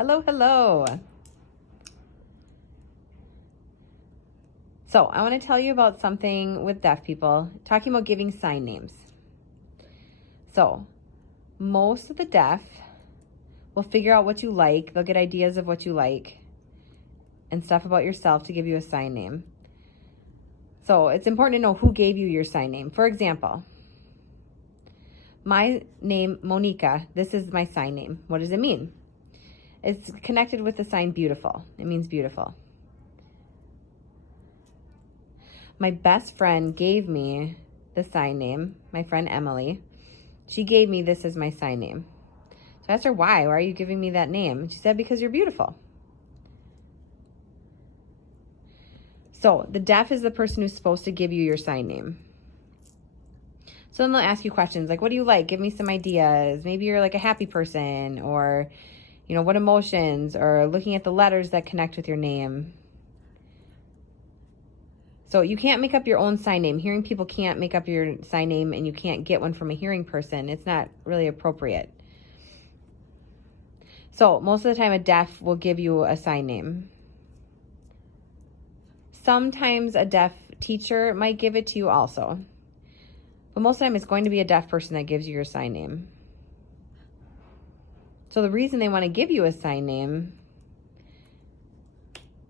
Hello, hello. So I want to tell you about something with deaf people, talking about giving sign names. So most of the deaf will figure out what you like. They'll get ideas of what you like and stuff about yourself to give you a sign name. So it's important to know who gave you your sign name. For example, my name, Monica, this is my sign name. What does it mean? It's connected with the sign beautiful. It means beautiful. My best friend gave me the sign name, my friend Emily. She gave me this as my sign name. So I asked her, why? Why are you giving me that name? She said, because you're beautiful. So the deaf is the person who's supposed to give you your sign name. So then they'll ask you questions like, what do you like? Give me some ideas. Maybe you're like a happy person, or, what emotions, or looking at the letters that connect with your name. So you can't make up your own sign name. Hearing people can't make up your sign name, and you can't get one from a hearing person. It's not really appropriate. So most of the time a deaf will give you a sign name. Sometimes a deaf teacher might give it to you also. But most of the time it's going to be a deaf person that gives you your sign name. So the reason they want to give you a sign name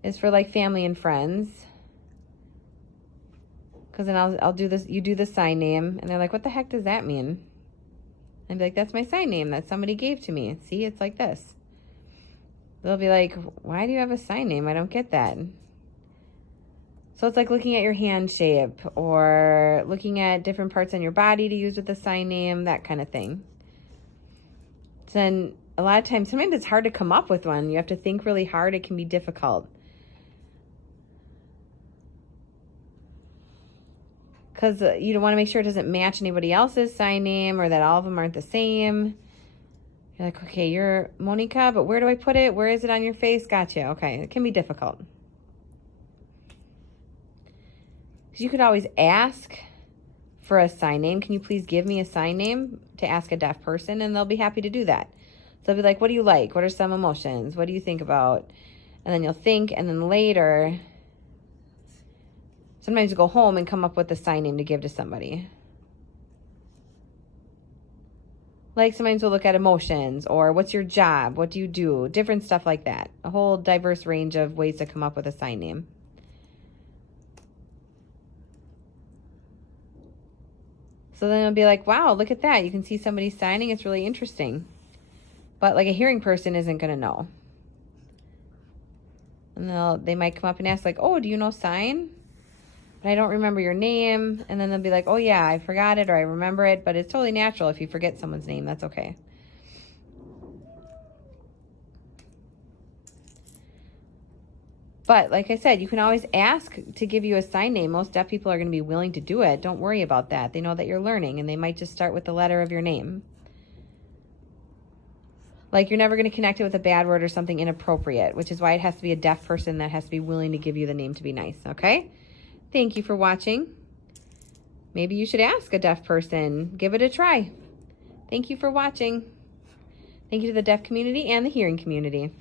is for like family and friends. Because then I'll do this, you do the sign name, and they're like, what the heck does that mean? I'd be like, that's my sign name that somebody gave to me. See, it's like this. They'll be like, why do you have a sign name? I don't get that. So it's like looking at your hand shape, or looking at different parts on your body to use with the sign name, that kind of thing. So then a lot of times, sometimes it's hard to come up with one. You have to think really hard. It can be difficult. Because you don't want to make sure it doesn't match anybody else's sign name, or that all of them aren't the same. You're like, okay, you're Monica, but where do I put it? Where is it on your face? Gotcha. Okay, it can be difficult. Because you could always ask for a sign name. Can you please give me a sign name, to ask a deaf person? And they'll be happy to do that. So they'll be like, what do you like? What are some emotions? What do you think about? And then you'll think, and then later, sometimes you go home and come up with a sign name to give to somebody. Like sometimes we'll look at emotions, or what's your job? What do you do? Different stuff like that. A whole diverse range of ways to come up with a sign name. So then it'll be like, wow, look at that. You can see somebody signing. It's really interesting. But like a hearing person isn't going to know. And they might come up and ask like, oh, do you know sign? But I don't remember your name. And then they'll be like, oh yeah, I forgot it, or I remember it. But it's totally natural if you forget someone's name. That's okay. But like I said, you can always ask to give you a sign name. Most deaf people are going to be willing to do it. Don't worry about that. They know that you're learning, and they might just start with the letter of your name. Like you're never going to connect it with a bad word or something inappropriate, which is why it has to be a deaf person that has to be willing to give you the name to be nice, okay? Thank you for watching. Maybe you should ask a deaf person. Give it a try. Thank you for watching. Thank you to the deaf community and the hearing community.